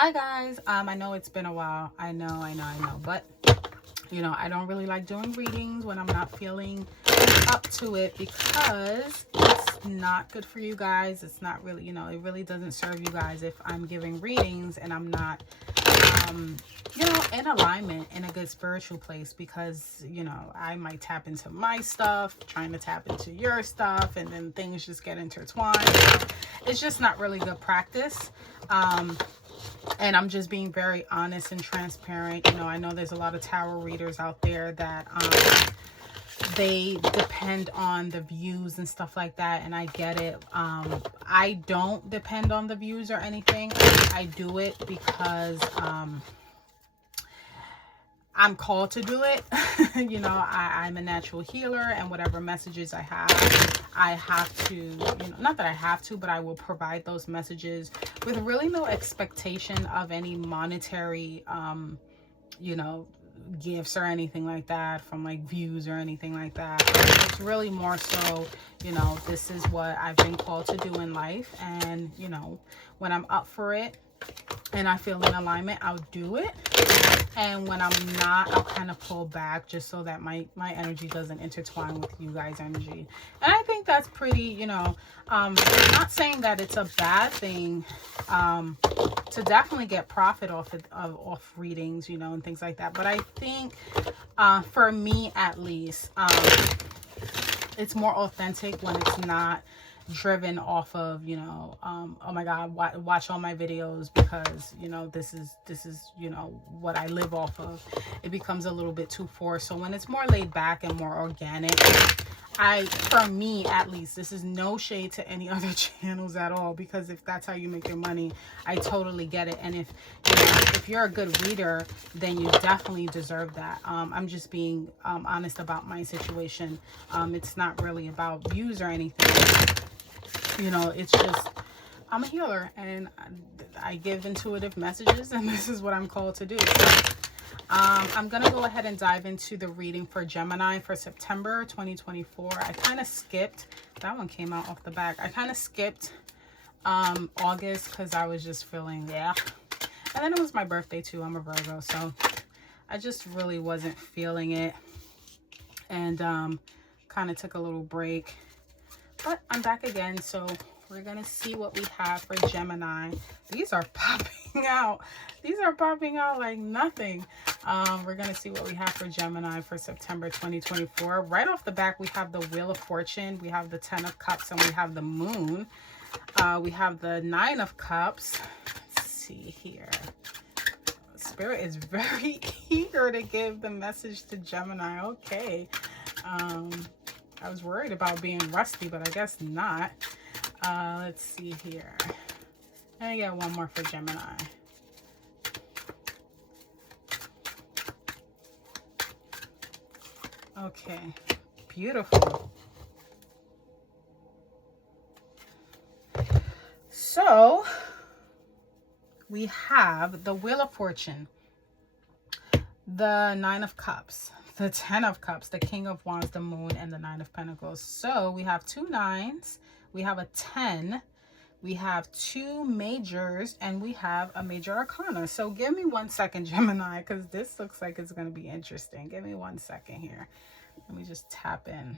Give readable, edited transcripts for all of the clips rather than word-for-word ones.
Hi guys. I know it's been a while. I know. But I don't really like doing readings when I'm not feeling up to it because it's not good for you guys. It's not really, it really doesn't serve you guys if I'm giving readings and I'm not in alignment, in a good spiritual place, because I might tap into my stuff trying to tap into your stuff, and then things just get intertwined. So it's just not really good practice. And I'm just being very honest and transparent. I know there's a lot of tarot readers out there that they depend on the views and stuff like that, and I get it. I don't depend on the views or anything. I do it because I'm called to do it. I'm a natural healer, and whatever messages I have to, not that I have to, but I will provide those messages with really no expectation of any monetary, gifts or anything like that, from like views or anything like that. It's really more so, this is what I've been called to do in life, and when I'm up for it and I feel in alignment, I'll do it. And when I'm not, I'll kind of pull back just so that my energy doesn't intertwine with you guys' energy. And I think that's pretty, not saying that it's a bad thing to definitely get profit off readings, and things like that. But I think for me at least, it's more authentic when it's not driven off of oh my god, watch all my videos because this is what I live off of. It becomes a little bit too forced. So when it's more laid back and more organic, for me at least, this is no shade to any other channels at all, because if that's how you make your money, I totally get it. And if you're a good reader, then you definitely deserve that. I'm just being honest about my situation. It's not really about views or anything. It's just, I'm a healer and I give intuitive messages, and this is what I'm called to do. So I'm going to go ahead and dive into the reading for Gemini for September 2024. I kind of skipped, that one came out off the back. I kind of skipped August because I was just feeling, and then it was my birthday too. I'm a Virgo, so I just really wasn't feeling it, and kind of took a little break. But I'm back again, so we're going to see what we have for Gemini. These are popping out. These are popping out like nothing. We're going to see what we have for Gemini for September 2024. Right off the back, we have the Wheel of Fortune. We have the 10 of Cups, and we have the Moon. We have the 9 of Cups. Let's see here. Spirit is very eager to give the message to Gemini. Okay. I was worried about being rusty, but I guess not. Let's see here. I got one more for Gemini. Okay, beautiful. So we have the Wheel of Fortune, the 9 of Cups, the 10 of Cups, the King of Wands, the Moon, and the 9 of Pentacles. So we have 2 9s, we have a 10, we have 2 majors, and we have a major arcana. So give me 1 second, Gemini, because this looks like it's going to be interesting. Give me 1 second here. Let me just tap in.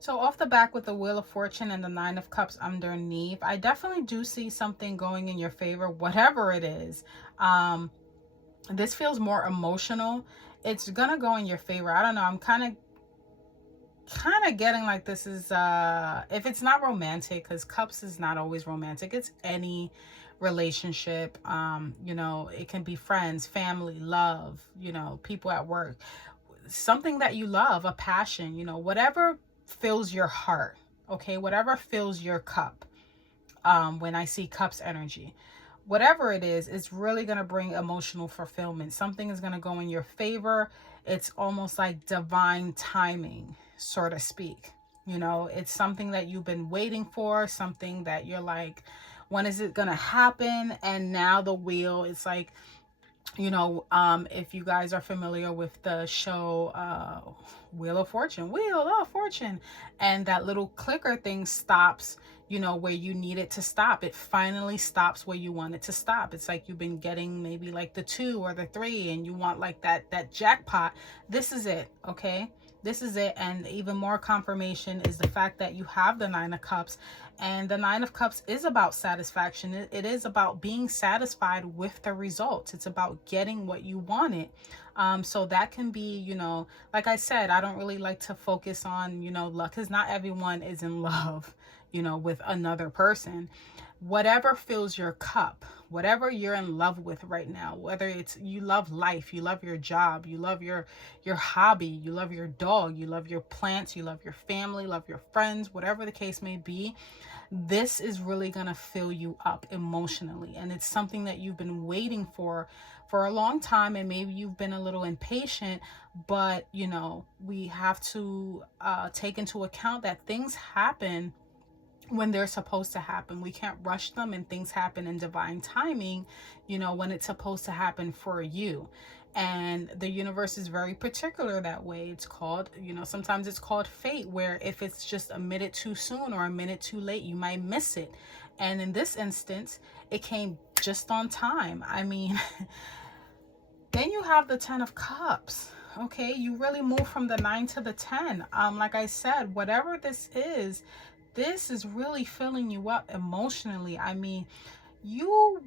So off the back with the Wheel of Fortune and the 9 of Cups underneath, I definitely do see something going in your favor, whatever it is. This feels more emotional. It's going to go in your favor. I don't know. I'm kind of getting like this is, if it's not romantic, because Cups is not always romantic. It's any relationship. It can be friends, family, love, people at work. Something that you love, a passion, whatever fills your heart, okay, whatever fills your cup. When I see Cups energy, whatever it is, it's really going to bring emotional fulfillment. Something is going to go in your favor. It's almost like divine timing, so to speak. You know, it's something that you've been waiting for, something that you're like, when is it gonna happen? And now the wheel, it's like, you know, if you guys are familiar with the show Wheel of Fortune, and that little clicker thing stops, you know, where you need it to stop. It finally stops where you want it to stop. It's like you've been getting maybe like the 2 or the 3 and you want like that jackpot. This is it, okay? This is it. And even more confirmation is the fact that you have the 9 of Cups, and the 9 of Cups is about satisfaction. It is about being satisfied with the results. It's about getting what you wanted. So that can be, you know, like I said, I don't really like to focus on, you know, luck, because not everyone is in love, you know, with another person. Whatever fills your cup, whatever you're in love with right now, whether it's you love life, you love your job, you love your hobby, you love your dog, you love your plants, you love your family, love your friends, whatever the case may be, this is really going to fill you up emotionally. And it's something that you've been waiting for a long time, and maybe you've been a little impatient, but you know, we have to take into account that things happen when they're supposed to happen. We can't rush them, and things happen in divine timing, you know, when it's supposed to happen for you. And the universe is very particular that way. It's called, you know, sometimes it's called fate, where if it's just a minute too soon or a minute too late, you might miss it. And in this instance, it came just on time. I mean, then you have the 10 of Cups. Okay, you really move from the 9 to the 10. Like I said, whatever this is really filling you up emotionally. I mean, you're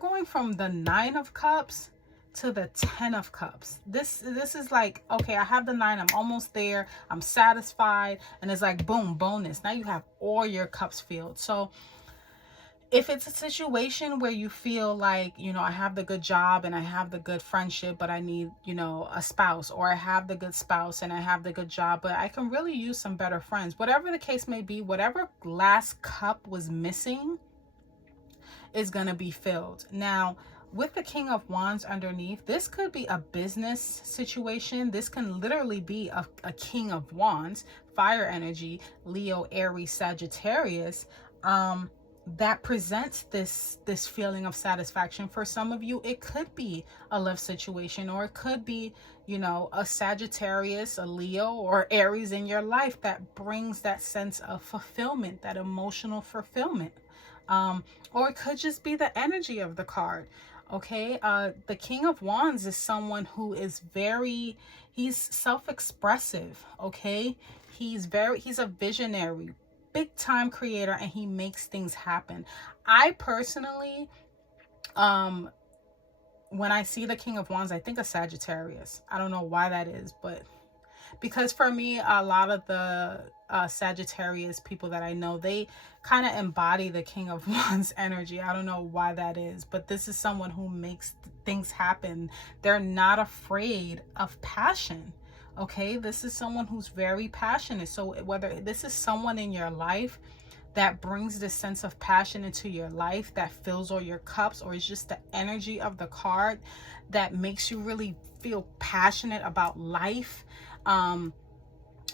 going from the 9 of Cups to the 10 of Cups. This is like, okay, I have the 9, I'm almost there, I'm satisfied, and it's like boom, bonus. Now you have all your cups filled. So if it's a situation where you feel like, you know, I have the good job and I have the good friendship, but I need, you know, a spouse, or I have the good spouse and I have the good job, but I can really use some better friends, whatever the case may be, whatever last cup was missing is going to be filled. Now, with the King of Wands underneath, this could be a business situation. This can literally be a King of Wands, fire energy, Leo, Aries, Sagittarius, that presents this feeling of satisfaction. For some of you, it could be a love situation, or it could be, you know, a Sagittarius, a Leo, or Aries in your life that brings that sense of fulfillment, that emotional fulfillment. Or it could just be the energy of the card. Okay, the King of Wands is someone who is he's self-expressive. Okay, he's a visionary, big time creator, and he makes things happen. I personally, when I see the King of Wands, I think of Sagittarius. I don't know why that is, but because for me, a lot of the Sagittarius people that I know, they kind of embody the King of Wands energy. I don't know why that is, but this is someone who makes things happen. They're not afraid of passion. Okay, this is someone who's very passionate. So whether this is someone in your life that brings this sense of passion into your life, that fills all your cups, or it's just the energy of the card that makes you really feel passionate about life,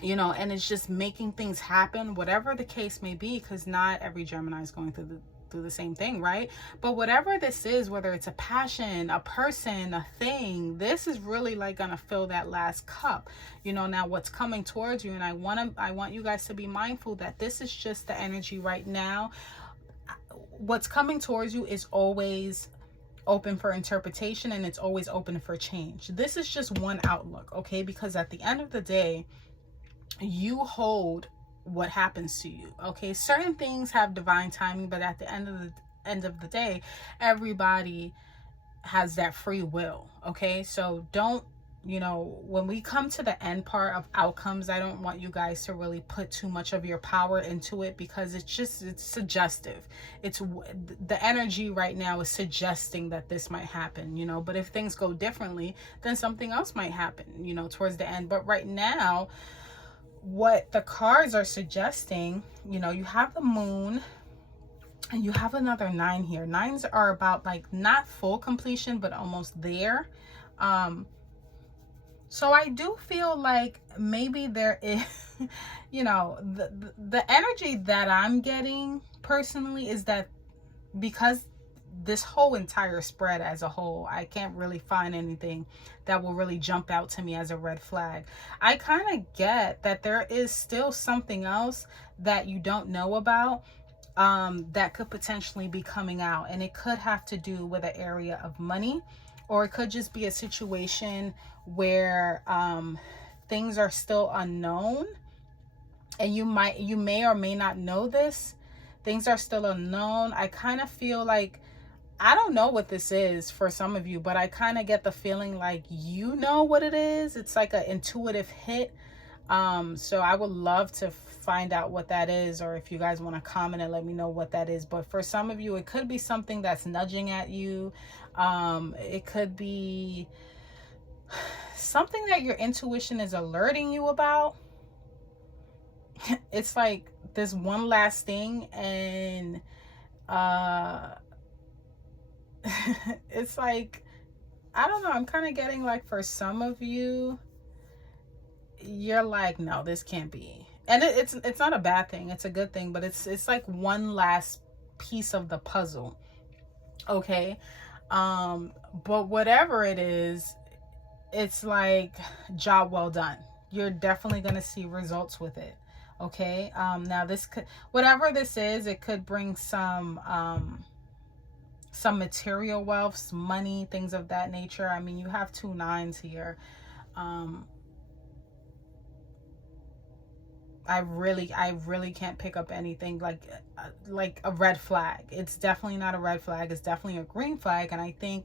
you know, and it's just making things happen, whatever the case may be, because not every Gemini is going through the same thing, right? But whatever this is, whether it's a passion, a person, a thing, this is really like gonna fill that last cup, you know. Now what's coming towards you, and I want you guys to be mindful that this is just the energy right now. What's coming towards you is always open for interpretation, and it's always open for change. This is just one outlook, okay? Because at the end of the day, you hold what happens to you, okay? Certain things have divine timing, but at the end of the day, everybody has that free will, okay? So don't, you know, when we come to the end part of outcomes, I don't want you guys to really put too much of your power into it, because it's suggestive. It's the energy right now is suggesting that this might happen, you know, but if things go differently, then something else might happen, you know, towards the end. But right now, what the cards are suggesting, you know, you have the moon and you have another 9 here. 9s are about like not full completion, but almost there. So I do feel like maybe there is, you know, the energy that I'm getting personally is that because this whole entire spread as a whole, I can't really find anything that will really jump out to me as a red flag. I kind of get that there is still something else that you don't know about, that could potentially be coming out, and it could have to do with an area of money, or it could just be a situation where things are still unknown, and you may or may not know this. Things are still unknown. I kind of feel like, I don't know what this is for some of you, but I kind of get the feeling like you know what it is. It's like an intuitive hit. So I would love to find out what that is, or if you guys want to comment and let me know what that is. But for some of you, it could be something that's nudging at you. It could be something that your intuition is alerting you about. It's like this one last thing, and it's like, I don't know, I'm kind of getting like, for some of you, you're like, no, this can't be. And it's not a bad thing, it's a good thing, but it's like one last piece of the puzzle. Okay. But whatever it is, it's like, job well done. You're definitely going to see results with it. Okay. Now this could, whatever this is, it could bring some material wealth, some money, things of that nature. I mean, you have 2 9s here. I really can't pick up anything like a red flag. It's definitely not a red flag. It's definitely a green flag. And I think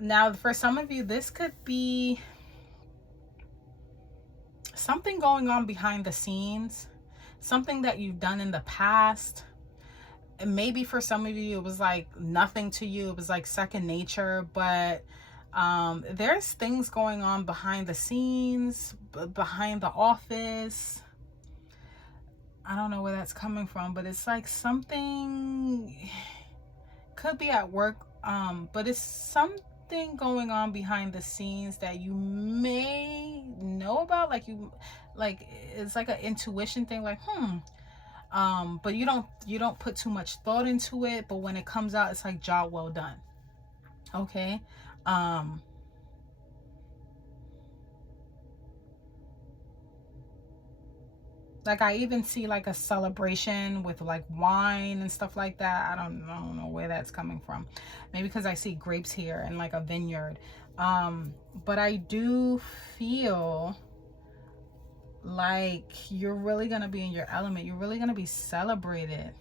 now for some of you, this could be something going on behind the scenes, something that you've done in the past. And maybe for some of you, it was like nothing to you. It was like second nature, but there's things going on behind the scenes, behind the office. I don't know where that's coming from, but it's like something could be at work, but it's something going on behind the scenes that you may know about, like it's like an intuition thing, like but you don't put too much thought into it, but when it comes out, it's like, job well done. Okay. Like I even see like a celebration with like wine and stuff like that. I don't know where that's coming from. Maybe because I see grapes here and like a vineyard. But I do feel like you're really going to be in your element. You're really going to be celebrated.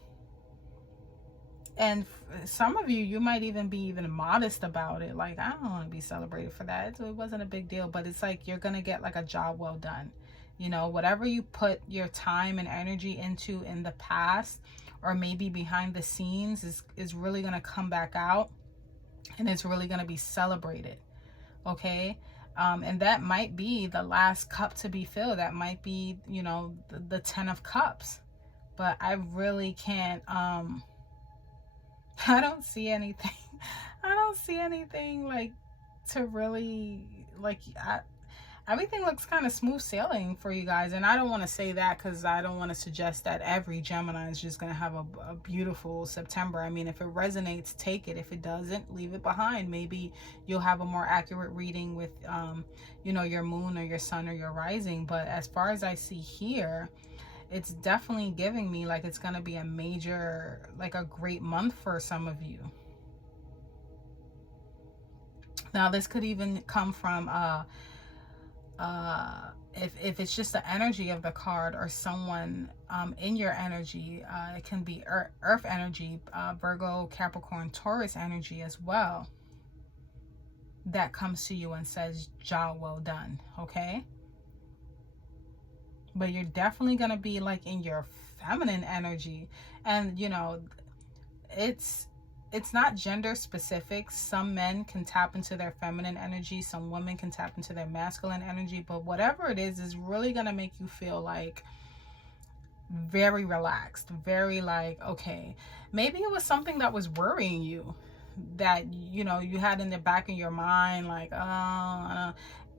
And some of you, you might even be modest about it. Like, I don't want to be celebrated for that. It wasn't a big deal. But it's like you're going to get like a job well done. You know, whatever you put your time and energy into in the past, or maybe behind the scenes, is really going to come back out, and it's really going to be celebrated. Okay. And that might be the last cup to be filled. That might be, you know, the 10 of cups. But I really can't, I don't see anything. I don't see anything like to really, like, everything looks kind of smooth sailing for you guys. And I don't want to say that because I don't want to suggest that every Gemini is just going to have a beautiful September. I mean, if it resonates, take it. If it doesn't, leave it behind. Maybe you'll have a more accurate reading with, you know, your moon or your sun or your rising. But as far as I see here, it's definitely giving me like it's going to be a major, like a great month for some of you. Now, this could even come from, if it's just the energy of the card, or someone in your energy, it can be earth energy, Virgo, Capricorn, Taurus energy as well, that comes to you and says, job well done. Okay. But you're definitely going to be like in your feminine energy. And you know, it's not gender specific. Some men can tap into their feminine energy. Some women can tap into their masculine energy. But whatever it is really going to make you feel like very relaxed. Very like, okay, maybe it was something that was worrying you, that, you know, you had in the back of your mind, like,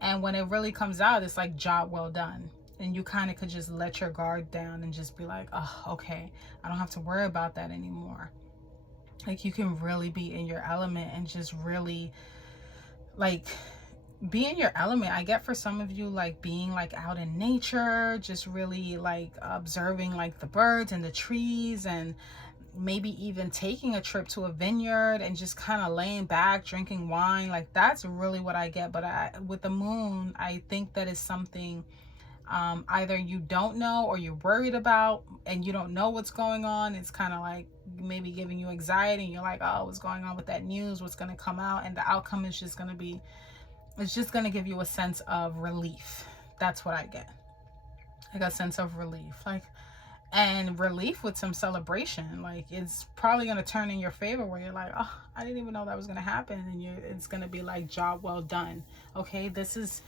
And when it really comes out, it's like job well done. And you kind of could just let your guard down and just be like, oh, okay, I don't have to worry about that anymore. Like, you can really be in your element and just really like be in your element. I get for some of you, like being like out in nature, just really like observing like the birds and the trees, and maybe even taking a trip to a vineyard and just kind of laying back drinking wine. Like, that's really what I get. But with the moon, I think that is something either you don't know or you're worried about and you don't know what's going on. It's kind of like maybe giving you anxiety, and you're like, oh, what's going on with that news, what's going to come out, and the outcome is just going to be, it's just going to give you a sense of relief. That's what I get, like a sense of relief, like, and relief with some celebration. Like, it's probably going to turn in your favor, where you're like, oh, I didn't even know that was going to happen, and it's going to be like job well done. Okay, this is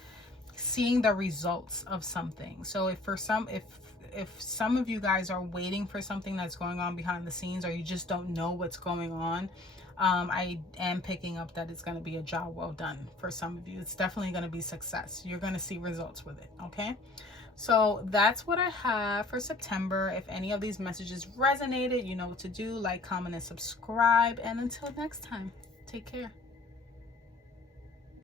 seeing the results of something. So if some of you guys are waiting for something that's going on behind the scenes, or you just don't know what's going on, I am picking up that it's going to be a job well done for some of you. It's definitely going to be success. You're going to see results with it. Okay, so that's what I have for September. If any of these messages resonated, you know what to do. Like, comment, and subscribe. And until next time, take care.